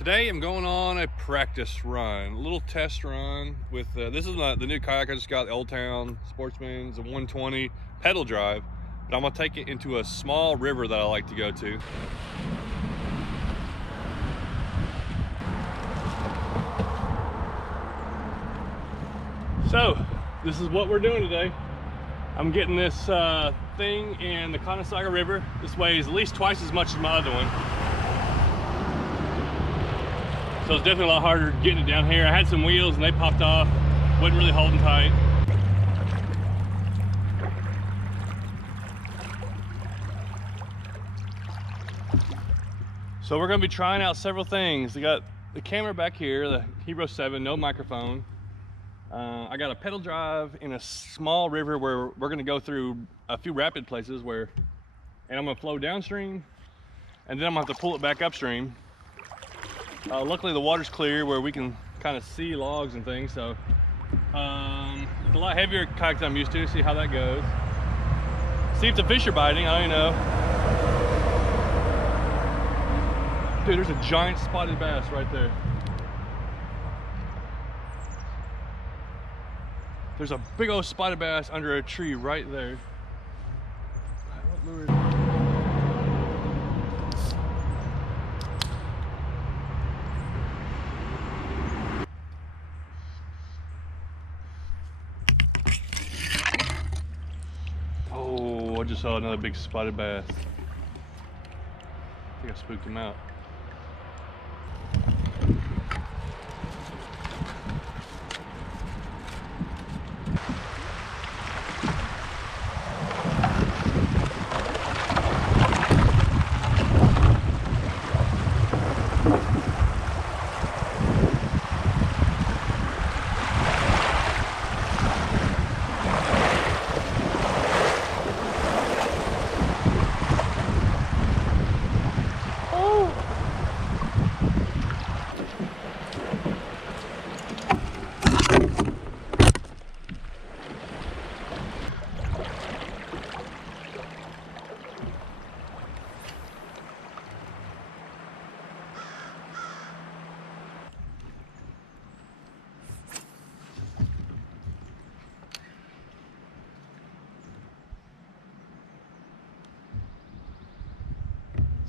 Today I'm going on a practice run, a little test run with, this is the new kayak I just got, the Old Town Sportsman's, a 120 pedal drive, but I'm gonna take it into a small river that I like to go to. So, this is what we're doing today. I'm getting this thing in the Conasauga River. This weighs at least twice as much as my other one. So it's definitely a lot harder getting it down here. I had some wheels and they popped off. Wasn't really holding tight. So we're gonna be trying out several things. We got the camera back here, the Hero 7, no microphone. I got a pedal drive in a small river where we're gonna go through a few rapid places and I'm gonna flow downstream and then I'm gonna have to pull it back upstream. Luckily the water's clear where we can kind of see logs and things, so it's a lot heavier kayak than I'm used to. See how that goes. See if the fish are biting, I don't know. Dude, there's a giant spotted bass right there. There's a big old spotted bass under a tree right there. What lure is it? Oh, I just saw another big spotted bass. I think I spooked him out.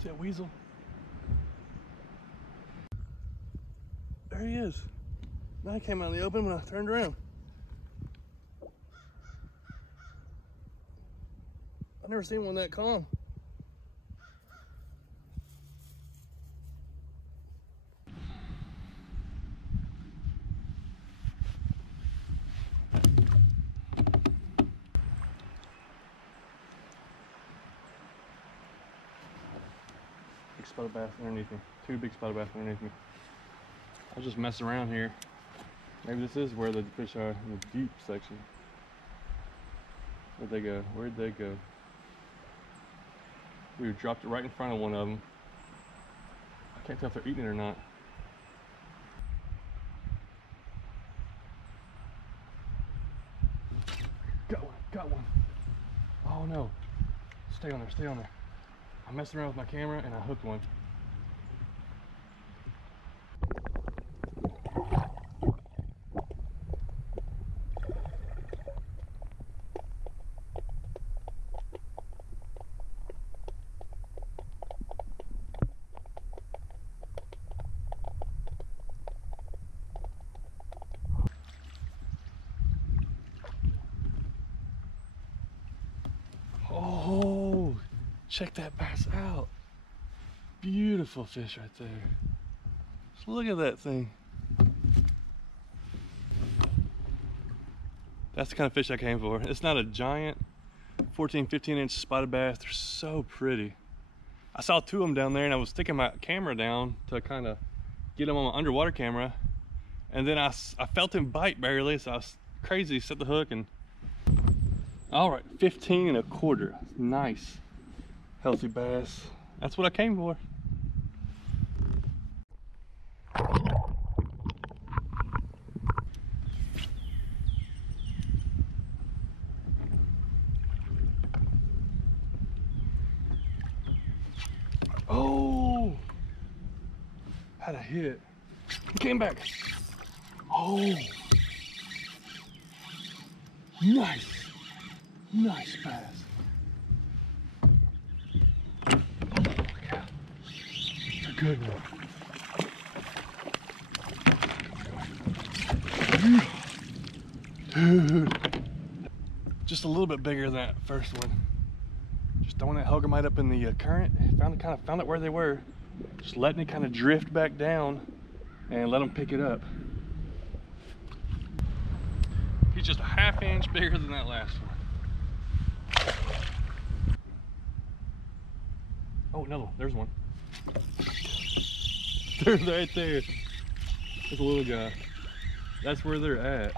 See that weasel? There he is. Now he came out in the open when I turned around. I've never seen one that calm. Big spotted bass underneath me. Two big spotted bass underneath me. I was just messing around here. Maybe this is where the fish are in the deep section. Where'd they go? Where'd they go? We dropped it right in front of one of them. I can't tell if they're eating it or not. Got one, got one. Oh no. Stay on there, stay on there. I'm messing around with my camera and I hooked one. Oh, check that bass out. Beautiful fish right there. Just look at that thing. That's the kind of fish I came for. It's not a giant 14, 15 inch spotted bass. They're so pretty. I saw two of them down there and I was sticking my camera down to kind of get them on my underwater camera. And then I felt him bite barely, so I was crazy, set the hook and all right, 15 1/4. Nice, healthy bass. That's what I came for. Oh, Had a hit. He came back. Oh. Nice. Nice bass. Oh my God. It's a good one. Dude. Just a little bit bigger than that first one. Just throwing that Hellgrammite up in the current. Found it where they were. Just letting it kind of drift back down and let them pick it up. He's just a ½ inch bigger than that last one. Oh, another one. There's one. They're right there. There's a little guy. That's where they're at.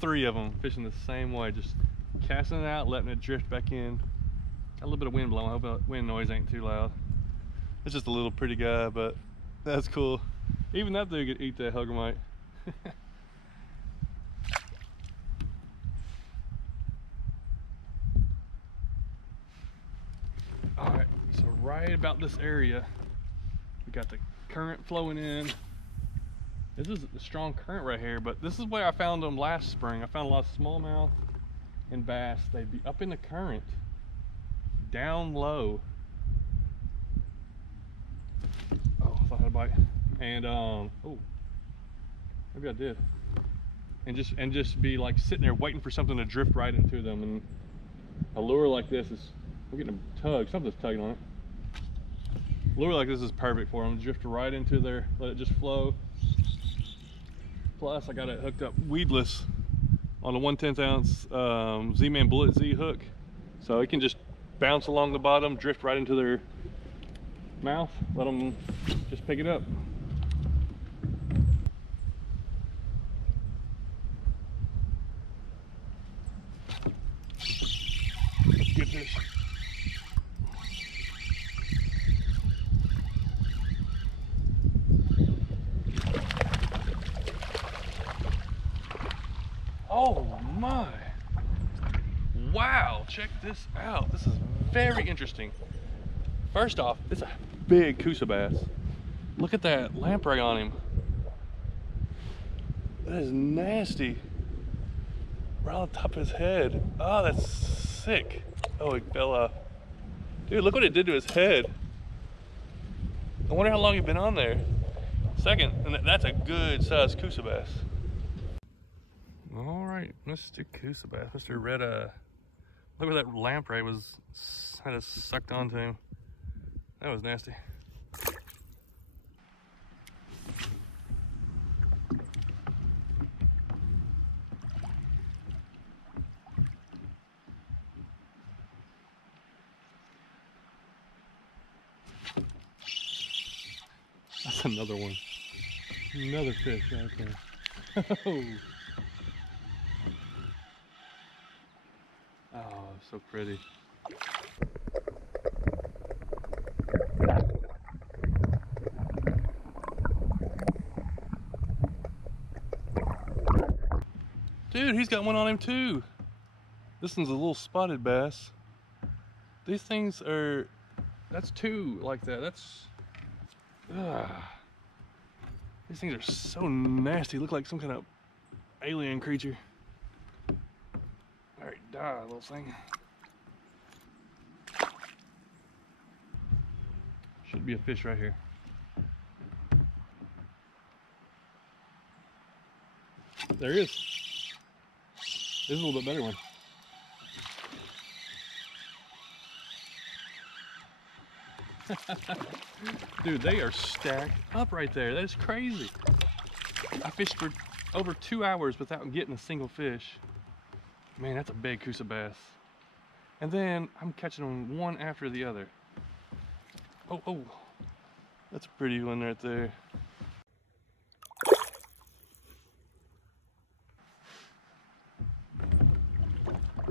3 of them fishing the same way, just casting it out, letting it drift back in. Got a little bit of wind blowing. I hope the wind noise ain't too loud. It's just a little pretty guy, but that's cool. Even that dude could eat that Hellgrammite. All right, so right about this area, we got the current flowing in. This is a strong current right here, but this is where I found them last spring. I found a lot of smallmouth and bass. They'd be up in the current, down low. Oh, I thought I had a bite. And oh, maybe I did. And just be like sitting there waiting for something to drift right into them. And a lure like this is, we're getting a tug. Something's tugging on it. A lure like this is perfect for them. Drift right into there, let it just flow. Plus, I got it hooked up weedless on a 1/10 ounce Z-Man Bullet Z hook, so it can just bounce along the bottom, drift right into their mouth, let them just pick it up. Good fish. Oh my. Wow, check this out. This is very interesting. First off, it's a big coosa bass. Look at that lamprey on him. That is nasty. Right on top of his head. Oh, that's sick. Oh, he fell off. Dude, look what it did to his head. I wonder how long he's been on there. Second, and that's a good sized coosa bass. All right, Mr. Coosa Bass, Mr. Red, look where that lamprey was, had us sucked onto him. That was nasty. That's another one. Another fish right there. Oh. Oh, so pretty. Dude, he's got one on him too. This one's a little spotted bass. These things are, that's 2 like that. That's, these things are so nasty. Look like some kind of alien creature. All right, die, little thing. Should be a fish right here. There he is. This is a little bit better one. Dude, they are stacked up right there. That is crazy. I fished for over 2 hours without getting a single fish. Man, that's a big coosa bass. And then I'm catching them one after the other. Oh, oh, that's a pretty one right there.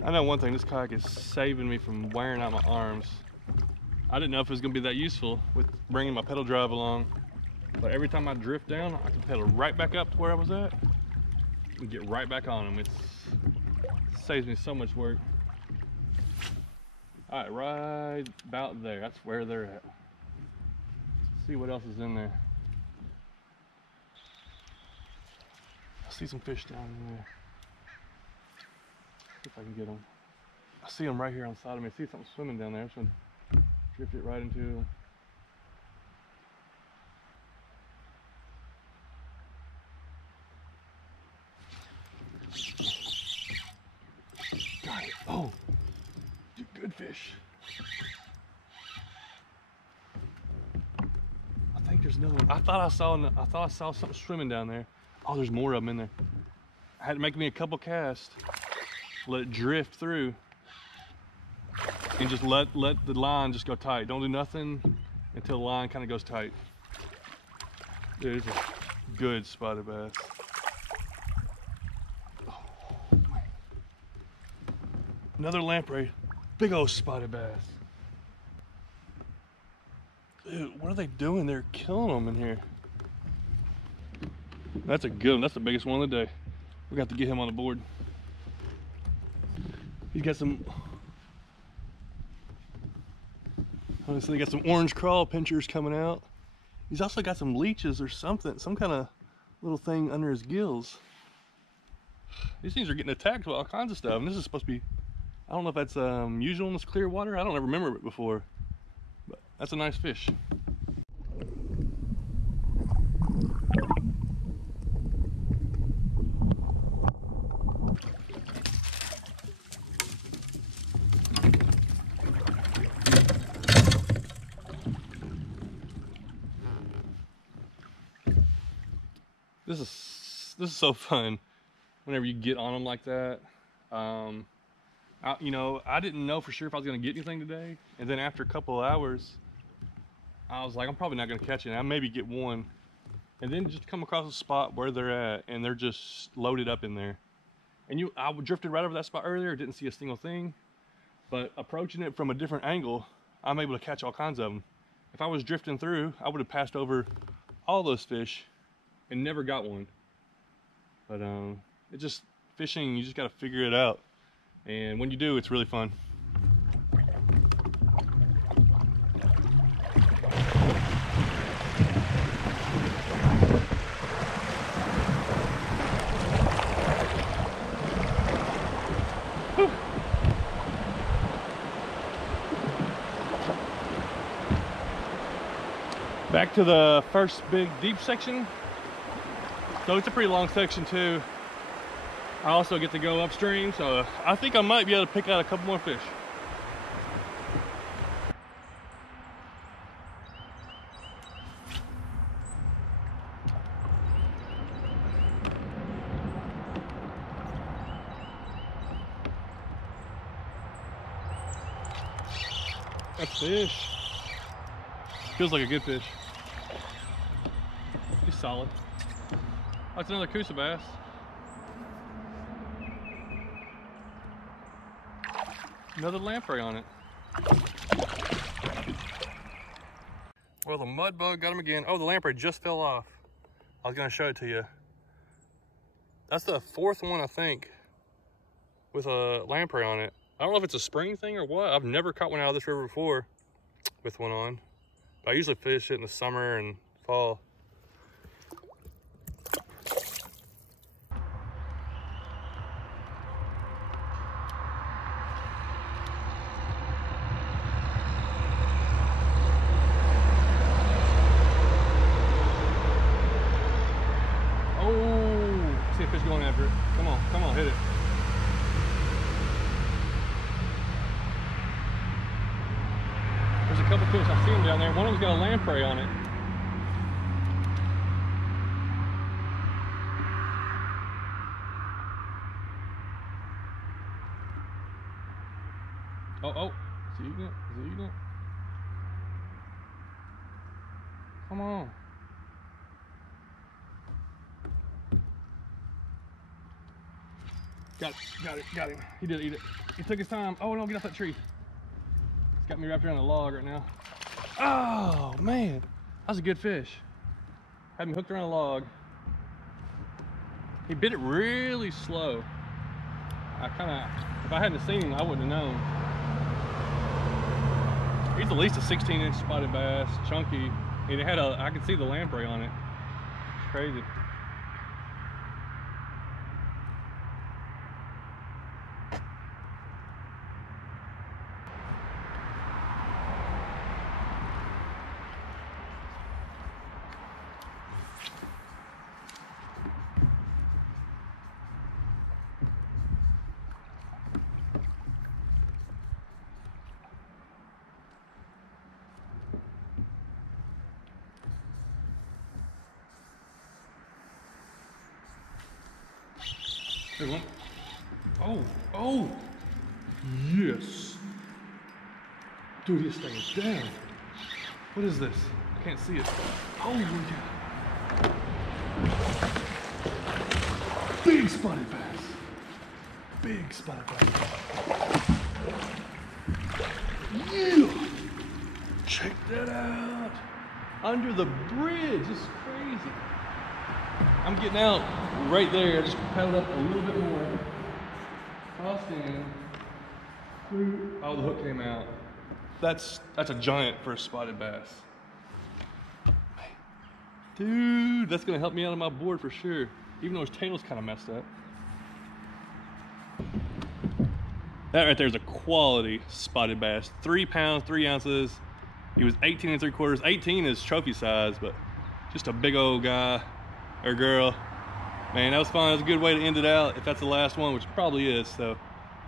I know one thing, this kayak is saving me from wearing out my arms. I didn't know if it was gonna be that useful with bringing my pedal drive along. But every time I drift down, I can pedal right back up to where I was at and get right back on them. It saves me so much work. All right, right about there. That's where they're at. See what else is in there. I see some fish down in there. See if I can get them. I see them right here on the side of me. I see something swimming down there. I'm just gonna drift it right into. Got it. Oh, good fish. I think there's another one. I thought I saw something swimming down there. Oh, there's more of them in there. I had to make me a couple casts, let it drift through, and just let the line just go tight. Don't do nothing until the line kind of goes tight. There's a good spotted bass. Oh, man. Another lamprey, big old spotted bass. Dude, what are they doing? They're killing them in here. That's a good one. That's the biggest one of the day. We got to get him on the board. He's got some, honestly, got some orange craw pinchers coming out. He's also got some leeches or something, some kind of little thing under his gills. These things are getting attacked with all kinds of stuff. And this is supposed to be, I don't know if that's usual in this clear water. I don't ever remember it before. But that's a nice fish. This is so fun whenever you get on them like that. You know, I didn't know for sure if I was going to get anything today, and then after a couple of hours I was like, I'm probably not going to catch it. I maybe get one, and then just come across a spot where they're at and they're just loaded up in there. And I drifted right over that spot earlier, didn't see a single thing, but approaching it from a different angle, I'm able to catch all kinds of them. If I was drifting through, I would have passed over all those fish and never got one. But it's just fishing, you just got to figure it out, and when you do, it's really fun. Whew. Back to the first big deep section. So it's a pretty long section too. I also get to go upstream, so I think I might be able to pick out a couple more fish. That's fish. Feels like a good fish. He's solid. That's another coosa bass. Another lamprey on it. Well, the mud bug got him again. Oh, the lamprey just fell off. I was gonna show it to you. That's the fourth one, I think, with a lamprey on it. I don't know if it's a spring thing or what. I've never caught one out of this river before with one on. But I usually fish it in the summer and fall. See a fish going after it. Come on, hit it. There's a couple fish, I see them down there. One of them's got a lamprey on it. Oh, is he eating it? Is he eating it? Come on. Got him. He did eat it. He took his time. Oh no, get off that tree. It's got me wrapped around a log right now. Oh man, that was a good fish. Had me hooked around a log. He bit it really slow. If I hadn't seen him, I wouldn't have known. He's at least a 16-inch spotted bass, chunky. And it had I could see the lamprey on it. It's crazy. There's one. Oh, yes. Dude, this thing is down. What is this? I can't see it. Oh, yeah. Big spotted bass. Big spotted bass. Yeah. Check that out. Under the bridge. This is crazy. I'm getting out right there. I just paddled up a little bit more. Tossed in. Oh, the hook came out. That's a giant for a spotted bass. Dude, that's gonna help me out on my board for sure. Even though his tail's kind of messed up. That right there is a quality spotted bass. 3 pounds, 3 ounces. He was 18 3/4. 18 is trophy size, but just a big old guy or girl. Man, that was fun. That was a good way to end it out if that's the last one, which probably is. So,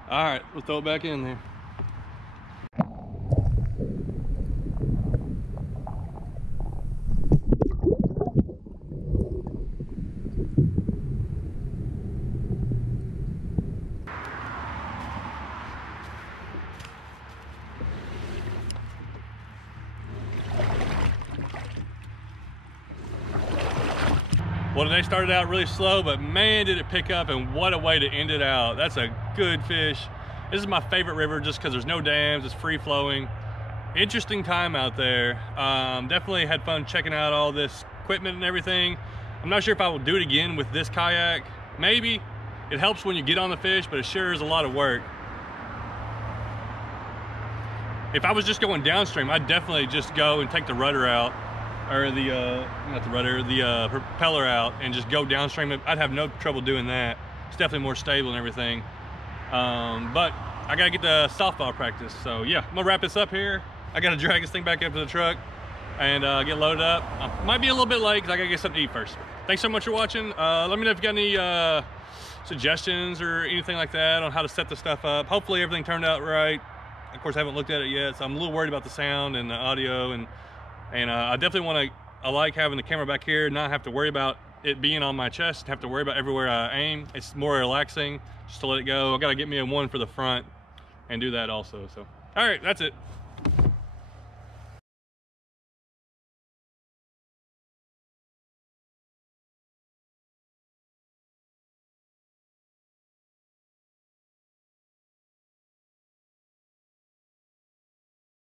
all right, we'll throw it back in there. Well, today started out really slow, but man, did it pick up, and what a way to end it out. That's a good fish. This is my favorite river just because there's no dams, it's free flowing. Interesting time out there. Definitely had fun checking out all this equipment and everything. I'm not sure if I will do it again with this kayak. Maybe. It helps when you get on the fish, but it sure is a lot of work. If I was just going downstream, I'd definitely just go and take the rudder out, or the, not the rudder, the propeller out, and just go downstream. I'd have no trouble doing that. It's definitely more stable and everything. But I gotta get the softball practice. So yeah, I'm gonna wrap this up here. I gotta drag this thing back up to the truck and get loaded up. Might be a little bit late because I gotta get something to eat first. Thanks so much for watching. Let me know if you got any suggestions or anything like that on how to set the stuff up. Hopefully everything turned out right. Of course, I haven't looked at it yet, so I'm a little worried about the sound and the audio, and I definitely I like having the camera back here, not have to worry about it being on my chest, have to worry about everywhere I aim. It's more relaxing just to let it go. I gotta get me a one for the front and do that also. So, all right, that's it.